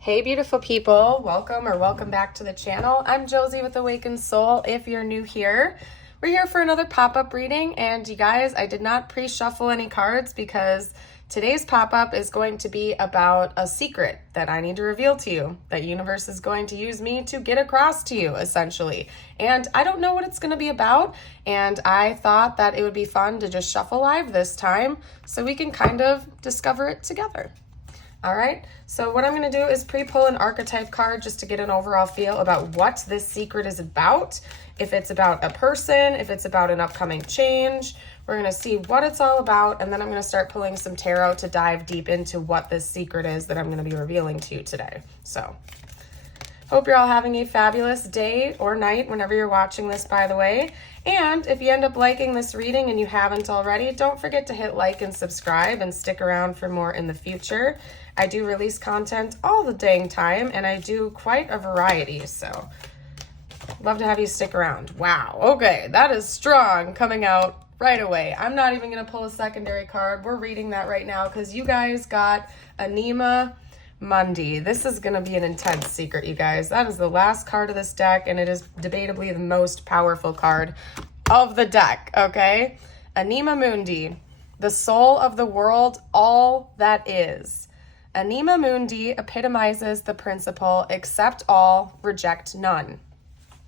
Hey beautiful people, welcome back to the channel. I'm Josie with Awakened Soul. If you're new here, we're here for another pop-up reading, and you guys, I did not pre-shuffle any cards because today's pop-up is going to be about a secret that I need to reveal to you, that universe is going to use me to get across to you, essentially. And I don't know what it's going to be about, and I thought that it would be fun to just shuffle live this time so we can kind of discover it together. All right, so what I'm going to do is pre-pull an archetype card just to get an overall feel about what this secret is about. If it's about a person, if it's about an upcoming change, we're going to see what it's all about, and then I'm going to start pulling some tarot to dive deep into what this secret is that I'm going to be revealing to you today. So, hope you're all having a fabulous day or night whenever you're watching this, by the way. And if you end up liking this reading and you haven't already, don't forget to hit like and subscribe and stick around for more in the future. I do release content all the dang time, and I do quite a variety, so love to have you stick around. Wow, okay, that is strong coming out right away. I'm not even going to pull a secondary card. We're reading that right now because you guys got Anima Mundi. This is going to be an intense secret, you guys. That is the last card of this deck, and it is debatably the most powerful card of the deck, okay? Anima Mundi, the soul of the world, all that is. Anima Mundi epitomizes the principle, accept all, reject none.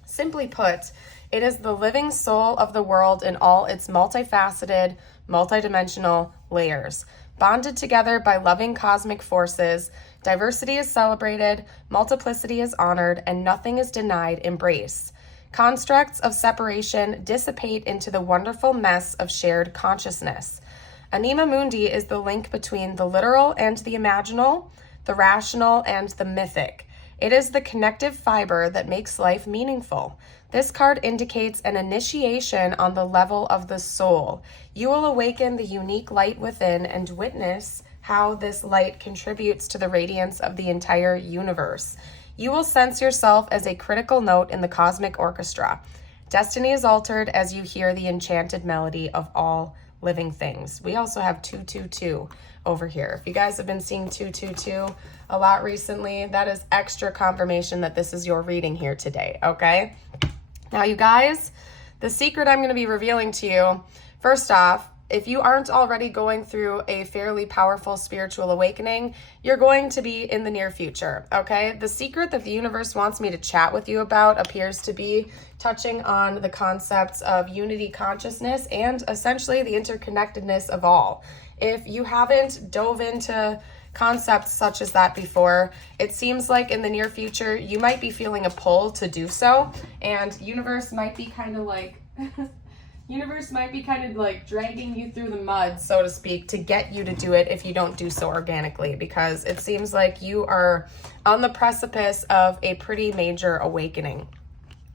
Simply put, it is the living soul of the world in all its multifaceted, multidimensional layers. Bonded together by loving cosmic forces, diversity is celebrated, multiplicity is honored, and nothing is denied embrace. Constructs of separation dissipate into the wonderful mess of shared consciousness. Anima Mundi is the link between the literal and the imaginal, the rational and the mythic. It is the connective fiber that makes life meaningful. This card indicates an initiation on the level of the soul. You will awaken the unique light within and witness how this light contributes to the radiance of the entire universe. You will sense yourself as a critical note in the cosmic orchestra. Destiny is altered as you hear the enchanted melody of all living things. We also have 222 over here. If you guys have been seeing 222 a lot recently, that is extra confirmation that this is your reading here today, okay? Now, you guys, the secret I'm going to be revealing to you, first off, if you aren't already going through a fairly powerful spiritual awakening, you're going to be in the near future, okay? The secret that the universe wants me to chat with you about appears to be touching on the concepts of unity consciousness and essentially the interconnectedness of all. If you haven't dove into concepts such as that before, it seems like in the near future, you might be feeling a pull to do so, and universe might be kind of like dragging you through the mud, so to speak, to get you to do it if you don't do so organically, because it seems like you are on the precipice of a pretty major awakening.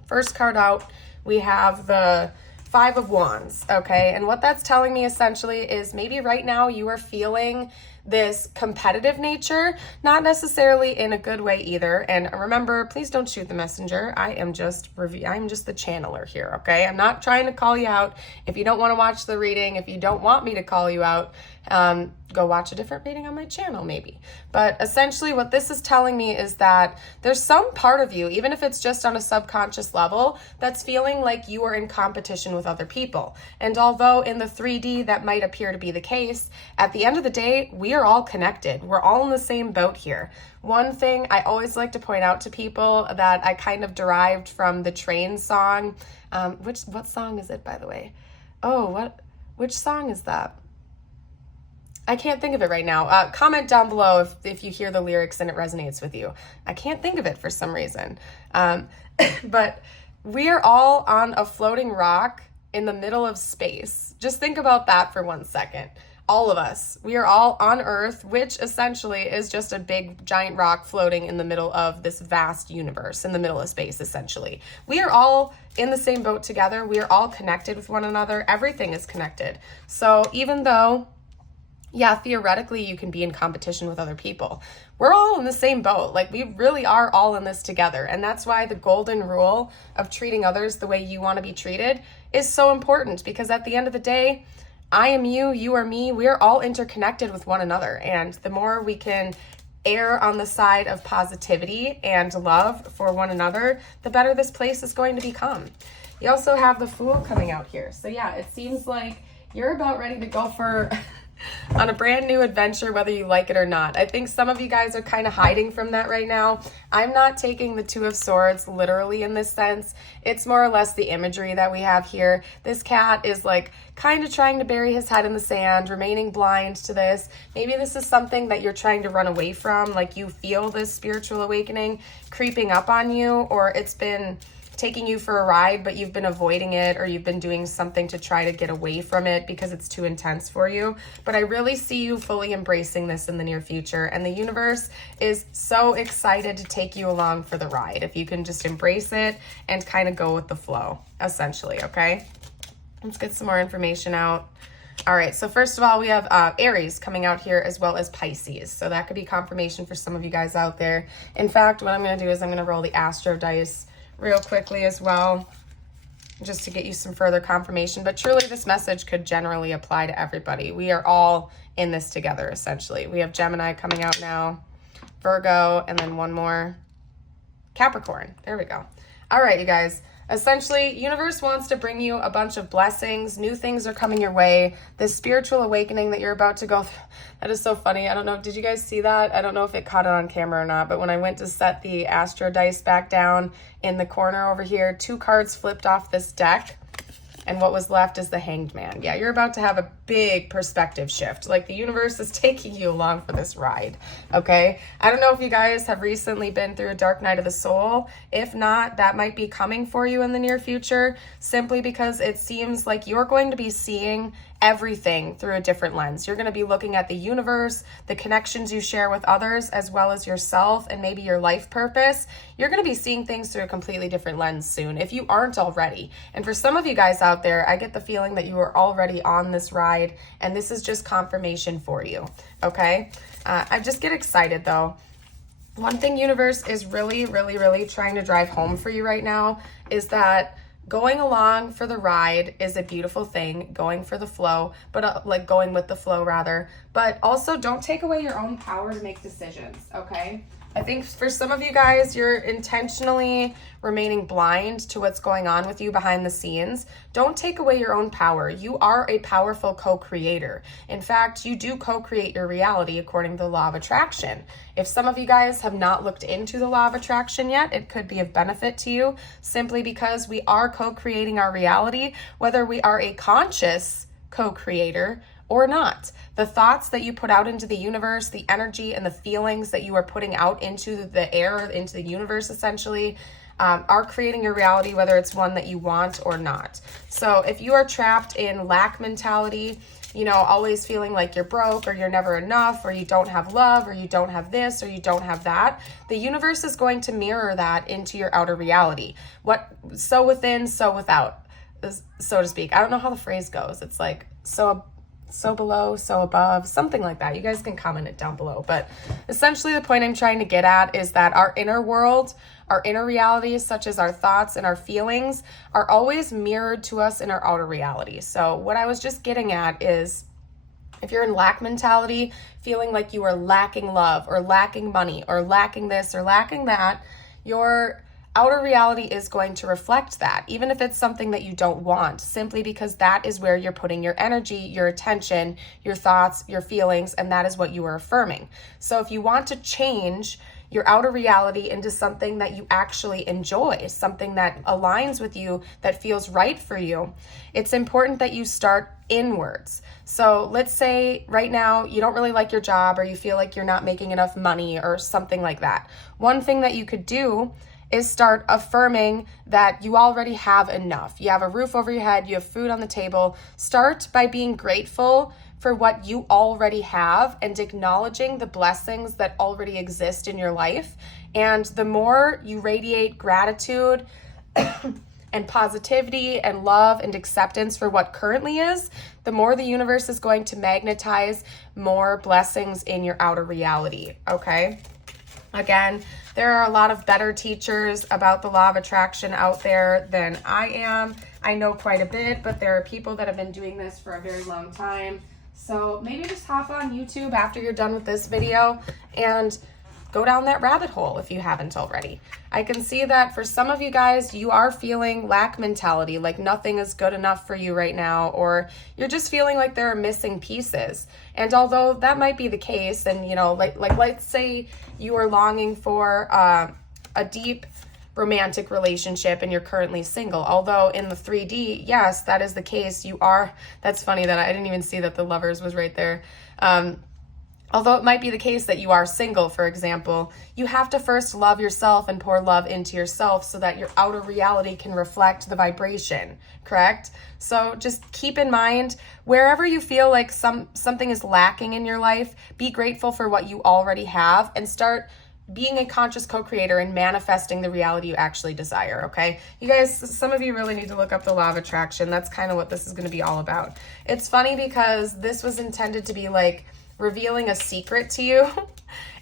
First card out, we have the Five of Wands, okay? And what that's telling me essentially is maybe right now you are feeling this competitive nature, not necessarily in a good way either. And remember, please don't shoot the messenger. I'm just the channeler here, okay? I'm not trying to call you out. If you don't want to watch the reading, if you don't want me to call you out, go watch a different reading on my channel maybe. But essentially what this is telling me is that there's some part of you, even if it's just on a subconscious level, that's feeling like you are in competition with other people. And although in the 3D that might appear to be the case, at the end of the day, we are all connected. We're all in the same boat here. One thing I always like to point out to people that I kind of derived from the Train song, what song is it, by the way? Which song is that? I can't think of it right now. Comment down below if you hear the lyrics and it resonates with you. I can't think of it for some reason. But we are all on a floating rock in the middle of space. Just think about that for 1 second. All of us, we are all on Earth, which essentially is just a big giant rock floating in the middle of this vast universe, in the middle of space, essentially. We are all in the same boat together. We are all connected with one another. Everything is connected. So even though, yeah, theoretically you can be in competition with other people, we're all in the same boat. Like, we really are all in this together. And that's why the golden rule of treating others the way you want to be treated is so important, because at the end of the day, I am you, you are me. We are all interconnected with one another. And the more we can err on the side of positivity and love for one another, the better this place is going to become. You also have the Fool coming out here. So yeah, it seems like you're about ready to go for on a brand new adventure, whether you like it or not. I think some of you guys are kind of hiding from that right now. I'm not taking the Two of Swords literally in this sense. It's more or less the imagery that we have here. This cat is like kind of trying to bury his head in the sand, remaining blind to this. Maybe this is something that you're trying to run away from, like you feel this spiritual awakening creeping up on you, or it's been taking you for a ride, but you've been avoiding it, or you've been doing something to try to get away from it because it's too intense for you. But I really see you fully embracing this in the near future, and the universe is so excited to take you along for the ride if you can just embrace it and kind of go with the flow, essentially, okay? Let's get some more information out. All right, so first of all, we have Aries coming out here, as well as Pisces. So that could be confirmation for some of you guys out there. In fact, what I'm going to do is I'm going to roll the Astro dice real quickly as well, just to get you some further confirmation. But truly, this message could generally apply to everybody. We are all in this together, essentially. We have Gemini coming out now, Virgo, and then one more, Capricorn. There we go. All right, you guys. Essentially, universe wants to bring you a bunch of blessings. New things are coming your way. This spiritual awakening that you're about to go through, that is so funny. I don't know, did you guys see that? I don't know if it caught it on camera or not, but when I went to set the Astro dice back down in the corner over here, 2 cards flipped off this deck, and what was left is the Hanged Man. Yeah, you're about to have a big perspective shift. Like, the universe is taking you along for this ride, okay? I don't know if you guys have recently been through a dark night of the soul. If not, that might be coming for you in the near future, simply because it seems like you're going to be seeing everything through a different lens. You're going to be looking at the universe, the connections you share with others, as well as yourself and maybe your life purpose. You're going to be seeing things through a completely different lens soon, if you aren't already. And for some of you guys out there, I get the feeling that you are already on this ride, and this is just confirmation for you, okay? I just get excited, though. One thing universe is really, really, really trying to drive home for you right now is that going along for the ride is a beautiful thing, going for the flow, but like going with the flow rather, but also don't take away your own power to make decisions, okay? I think for some of you guys, you're intentionally remaining blind to what's going on with you behind the scenes. Don't take away your own power. You are a powerful co-creator. In fact, you do co-create your reality according to the law of attraction. If some of you guys have not looked into the law of attraction yet, it could be of benefit to you, simply because we are co-creating our reality, whether we are a conscious co-creator or not. The thoughts that you put out into the universe, the energy and the feelings that you are putting out into the air, into the universe essentially, are creating your reality, whether it's one that you want or not. So if you are trapped in lack mentality, you know, always feeling like you're broke or you're never enough or you don't have love or you don't have this or you don't have that, the universe is going to mirror that into your outer reality. What so within, so without, so to speak. I don't know how the phrase goes. It's like so below, so above, something like that. You guys can comment it down below. But essentially the point I'm trying to get at is that our inner world, our inner realities, such as our thoughts and our feelings, are always mirrored to us in our outer reality. So what I was just getting at is, if you're in lack mentality, feeling like you are lacking love or lacking money or lacking this or lacking that, your outer reality is going to reflect that, even if it's something that you don't want, simply because that is where you're putting your energy, your attention, your thoughts, your feelings, and that is what you are affirming. So if you want to change your outer reality into something that you actually enjoy, something that aligns with you, that feels right for you, it's important that you start inwards. So let's say right now you don't really like your job, or you feel like you're not making enough money or something like that. One thing that you could do is start affirming that you already have enough. You have a roof over your head, you have food on the table. Start by being grateful for what you already have and acknowledging the blessings that already exist in your life. And the more you radiate gratitude and positivity and love and acceptance for what currently is, the more the universe is going to magnetize more blessings in your outer reality, okay? Again, there are a lot of better teachers about the law of attraction out there than I am. I know quite a bit, but there are people that have been doing this for a very long time. So maybe just hop on YouTube after you're done with this video and go down that rabbit hole if you haven't already. I can see that for some of you guys, you are feeling lack mentality, like nothing is good enough for you right now, or you're just feeling like there are missing pieces. And although that might be the case, and like let's say you are longing for a deep romantic relationship and you're currently single. Although in the 3D, yes, that is the case. You are. That's funny that I didn't even see that the Lovers was right there. Although it might be the case that you are single, for example, you have to first love yourself and pour love into yourself so that your outer reality can reflect the vibration, correct? So just keep in mind, wherever you feel like something is lacking in your life, be grateful for what you already have and start being a conscious co-creator and manifesting the reality you actually desire, okay? You guys, some of you really need to look up the law of attraction. That's kind of what this is going to be all about. It's funny because this was intended to be like revealing a secret to you.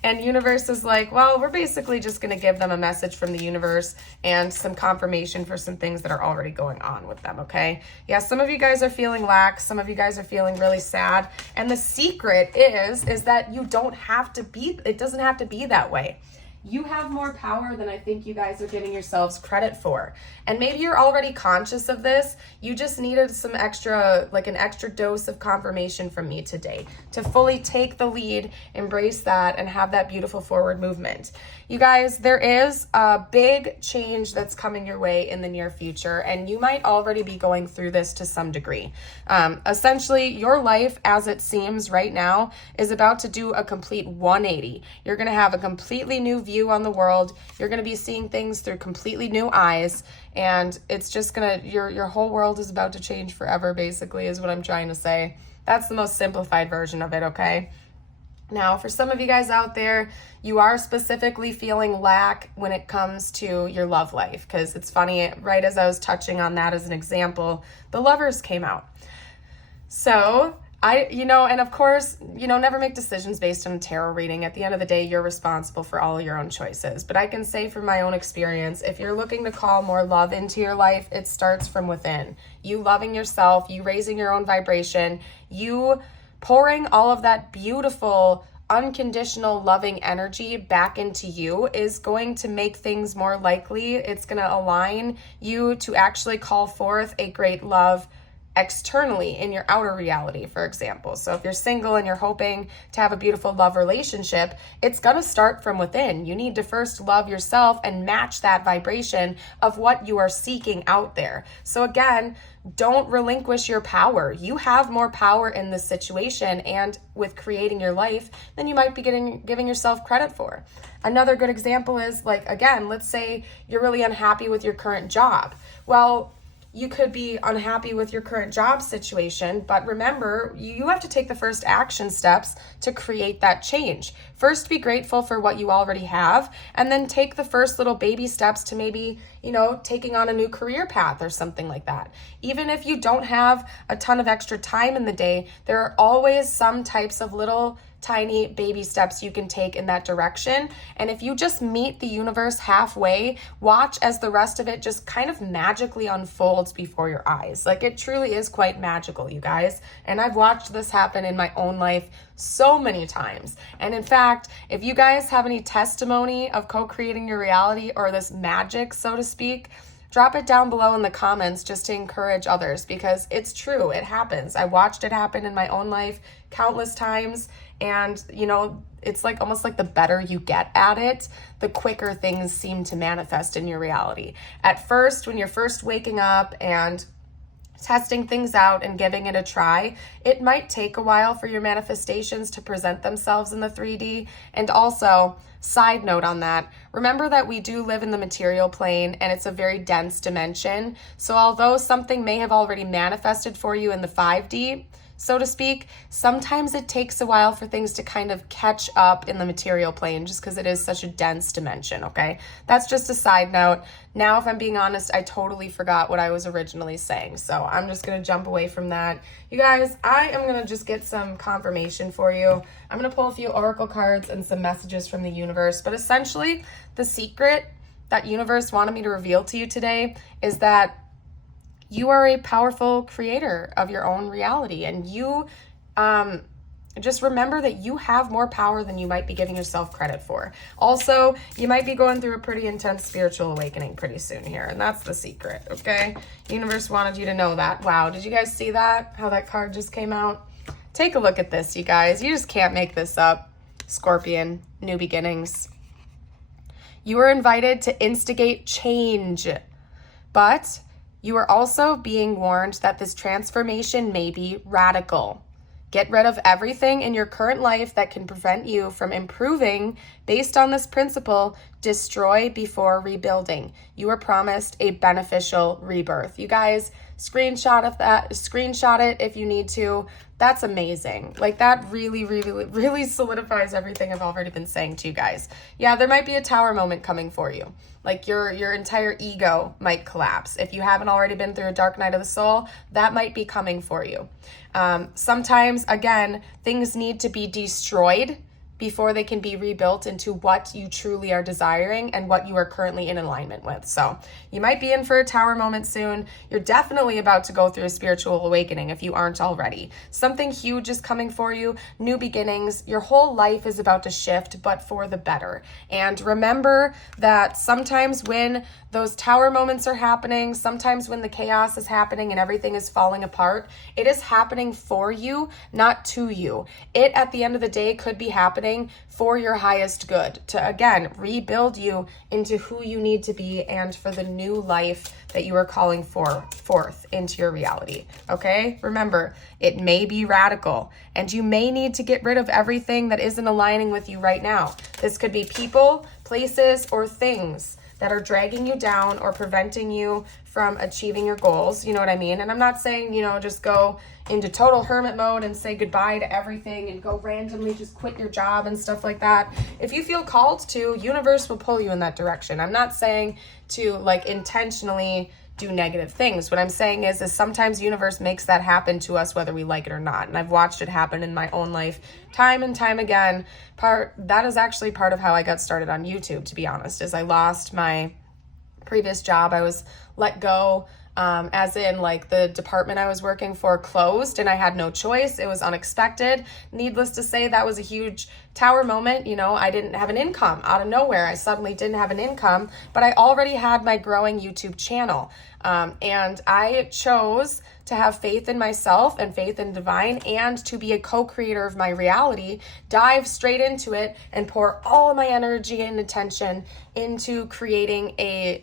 And universe is like, well, we're basically just going to give them a message from the universe and some confirmation for some things that are already going on with them, okay? Yeah, some of you guys are feeling lack. Some of you guys are feeling really sad. And the secret is that you don't have to be, it doesn't have to be that way. You have more power than I think you guys are giving yourselves credit for. And maybe you're already conscious of this. You just needed some extra, like an extra dose of confirmation from me today to fully take the lead, embrace that, and have that beautiful forward movement. You guys, there is a big change that's coming your way in the near future, and you might already be going through this to some degree. Essentially, your life as it seems right now is about to do a complete 180. You're going to have a completely new view on the world. You're going to be seeing things through completely new eyes, and it's just going to, your whole world is about to change forever, basically, is what I'm trying to say. That's the most simplified version of it, okay? Now, for some of you guys out there, you are specifically feeling lack when it comes to your love life, because it's funny, right as I was touching on that as an example, the Lovers came out. So and of course, never make decisions based on a tarot reading. At the end of the day, you're responsible for all of your own choices. But I can say from my own experience, if you're looking to call more love into your life, it starts from within. You loving yourself, you raising your own vibration, you pouring all of that beautiful, unconditional, loving energy back into you is going to make things more likely. It's going to align you to actually call forth a great love externally in your outer reality, for example. So if you're single and you're hoping to have a beautiful love relationship, it's going to start from within. You need to first love yourself and match that vibration of what you are seeking out there. So again, don't relinquish your power. You have more power in this situation and with creating your life than you might be giving yourself credit for. Another good example is, like, again, let's say you're really unhappy with your current job. Well, you could be unhappy with your current job situation, but remember, you have to take the first action steps to create that change. First, be grateful for what you already have, and then take the first little baby steps to maybe, taking on a new career path or something like that. Even if you don't have a ton of extra time in the day, there are always some types of little tiny baby steps you can take in that direction. And if you just meet the universe halfway, watch as the rest of it just kind of magically unfolds before your eyes. Like, it truly is quite magical, you guys. And I've watched this happen in my own life so many times. And in fact, if you guys have any testimony of co-creating your reality or this magic, so to speak, drop it down below in the comments just to encourage others, because it's true, it happens. I watched it happen in my own life countless times, and it's like almost like the better you get at it, the quicker things seem to manifest in your reality. At first, when you're first waking up and testing things out and giving it a try, it might take a while for your manifestations to present themselves in the 3D. And also, side note on that, remember that we do live in the material plane and it's a very dense dimension. So although something may have already manifested for you in the 5D, so to speak, sometimes it takes a while for things to kind of catch up in the material plane just because it is such a dense dimension, okay? That's just a side note. Now, if I'm being honest, I totally forgot what I was originally saying, so I'm just going to jump away from that. You guys, I am going to just get some confirmation for you. I'm going to pull a few oracle cards and some messages from the universe, but essentially, the secret that universe wanted me to reveal to you today is that you are a powerful creator of your own reality, and you just remember that you have more power than you might be giving yourself credit for. Also, you might be going through a pretty intense spiritual awakening pretty soon here, and that's the secret, okay? Universe wanted you to know that. Wow, did you guys see that? How that card just came out? Take a look at this, you guys. You just can't make this up. Scorpion, new beginnings. You are invited to instigate change, but you are also being warned that this transformation may be radical. Get rid of everything in your current life that can prevent you from improving based on this principle. Destroy before rebuilding. You are promised a beneficial rebirth. You guys, screenshot it if you need to. That's amazing. Like, that really, really, really solidifies everything I've already been saying to you guys. Yeah, there might be a tower moment coming for you. Like, your entire ego might collapse. If you haven't already been through a dark night of the soul, that might be coming for you. Sometimes, again, things need to be destroyed before they can be rebuilt into what you truly are desiring and what you are currently in alignment with. So you might be in for a tower moment soon. You're definitely about to go through a spiritual awakening if you aren't already. Something huge is coming for you, new beginnings. Your whole life is about to shift, but for the better. And remember that sometimes when those tower moments are happening, sometimes when the chaos is happening and everything is falling apart, it is happening for you, not to you. It, at the end of the day, could be happening for your highest good, to, again, rebuild you into who you need to be and for the new life that you are calling forth into your reality, okay? Remember, it may be radical, and you may need to get rid of everything that isn't aligning with you right now. This could be people, places, or things that are dragging you down or preventing you from achieving your goals. You know what I mean? And I'm not saying, just go into total hermit mode and say goodbye to everything and go randomly just quit your job and stuff like that. If you feel called to, universe will pull you in that direction. I'm not saying to intentionally do negative things. What I'm saying is sometimes universe makes that happen to us whether we like it or not. And I've watched it happen in my own life time and time again. That is actually part of how I got started on YouTube, to be honest, is I lost my previous job. I was let go, as in the department I was working for closed and I had no choice. It was unexpected. Needless to say, that was a huge tower moment. I didn't have an income out of nowhere. I suddenly didn't have an income, but I already had my growing YouTube channel. And I chose to have faith in myself and faith in divine and to be a co-creator of my reality, dive straight into it and pour all of my energy and attention into creating a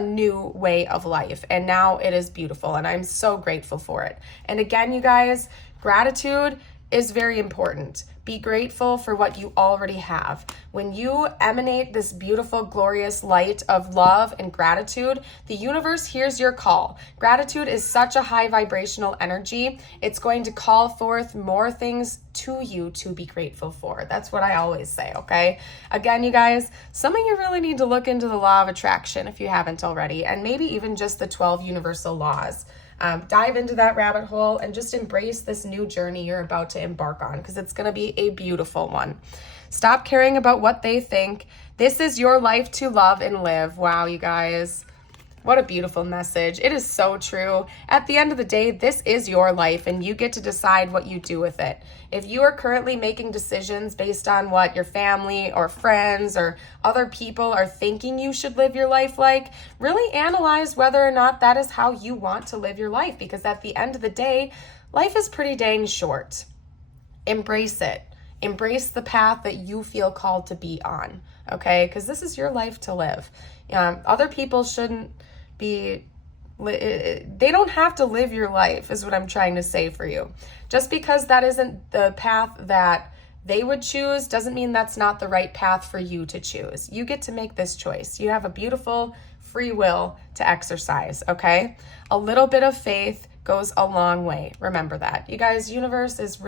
new way of life. And now it is beautiful and I'm so grateful for it. And again, you guys, gratitude is very important. Be grateful for what you already have. When you emanate this beautiful, glorious light of love and gratitude, the universe hears your call. Gratitude is such a high vibrational energy. It's going to call forth more things to you to be grateful for. That's what I always say, okay? Again, you guys, some of you really need to look into the law of attraction if you haven't already, and maybe even just the 12 universal laws. Dive into that rabbit hole and just embrace this new journey you're about to embark on, because it's going to be a beautiful one. Stop caring about what they think. This is your life to love and live. Wow, you guys. What a beautiful message. It is so true. At the end of the day, this is your life and you get to decide what you do with it. If you are currently making decisions based on what your family or friends or other people are thinking you should live your life like, really analyze whether or not that is how you want to live your life, because at the end of the day, life is pretty dang short. Embrace it. Embrace the path that you feel called to be on, okay? Because this is your life to live. Other people shouldn't they don't have to live your life, is what I'm trying to say for you. Just because that isn't the path that they would choose doesn't mean that's not the right path for you to choose. You get to make this choice. You have a beautiful free will to exercise, okay? A little bit of faith goes a long way. Remember that. You guys, universe is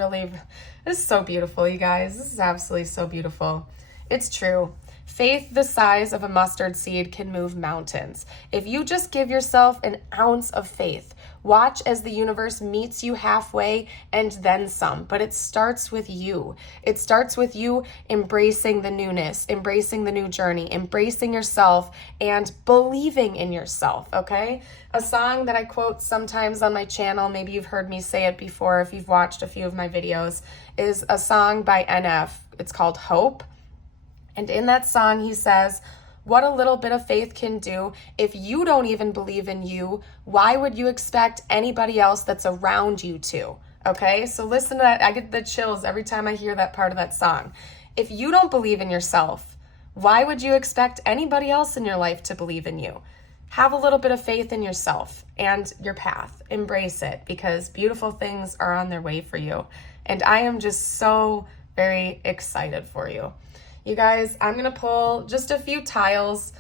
so beautiful, you guys. This is absolutely so beautiful. It's true. Faith the size of a mustard seed can move mountains. If you just give yourself an ounce of faith, Watch as the universe meets you halfway and then some. But it starts with you. It starts with you embracing the newness, embracing the new journey, embracing yourself, and believing in yourself, okay? A song that I quote sometimes on my channel, maybe you've heard me say it before if you've watched a few of my videos, is a song by NF. It's called Hope. And in that song, he says, "What a little bit of faith can do. If you don't even believe in you, why would you expect anybody else that's around you to?" Okay, so listen to that. I get the chills every time I hear that part of that song. If you don't believe in yourself, why would you expect anybody else in your life to believe in you? Have a little bit of faith in yourself and your path. Embrace it, because beautiful things are on their way for you. And I am just so very excited for you. You guys, I'm going to pull just a few tiles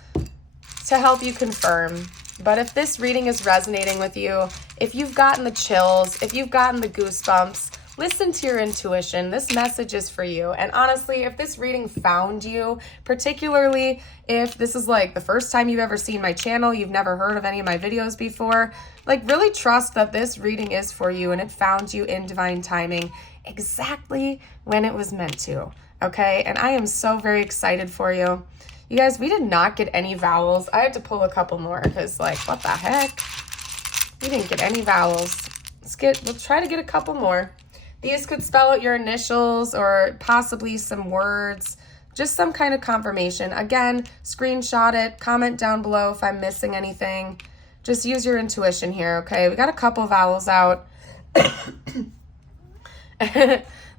to help you confirm. But if this reading is resonating with you, if you've gotten the chills, if you've gotten the goosebumps, listen to your intuition. This message is for you. And honestly, if this reading found you, particularly if this is like the first time you've ever seen my channel, you've never heard of any of my videos before, like really trust that this reading is for you and it found you in divine timing exactly when it was meant to. Okay, and I am so very excited for you. You guys, we did not get any vowels. I had to pull a couple more because, like, what the heck? We didn't get any vowels. We'll try to get a couple more. These could spell out your initials or possibly some words, just some kind of confirmation. Again, screenshot it, comment down below if I'm missing anything. Just use your intuition here, okay? We got a couple vowels out.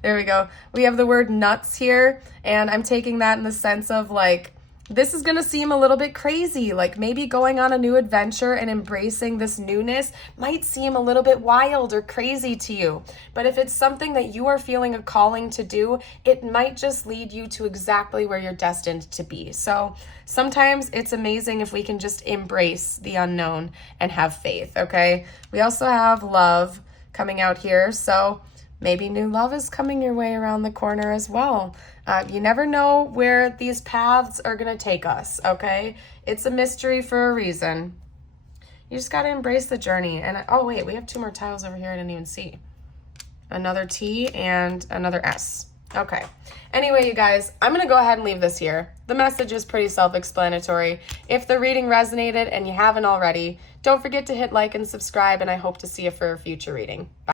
There we go. We have the word nuts here, and I'm taking that in the sense of like, this is going to seem a little bit crazy. Like maybe going on a new adventure and embracing this newness might seem a little bit wild or crazy to you. But if it's something that you are feeling a calling to do, it might just lead you to exactly where you're destined to be. So sometimes it's amazing if we can just embrace the unknown and have faith, okay? We also have love coming out here. So maybe new love is coming your way around the corner as well. You never know where these paths are going to take us, okay? It's a mystery for a reason. You just got to embrace the journey. And oh, wait, we have two more tiles over here I didn't even see. Another T and another S. Okay. Anyway, you guys, I'm going to go ahead and leave this here. The message is pretty self-explanatory. If the reading resonated and you haven't already, don't forget to hit like and subscribe, and I hope to see you for a future reading. Bye.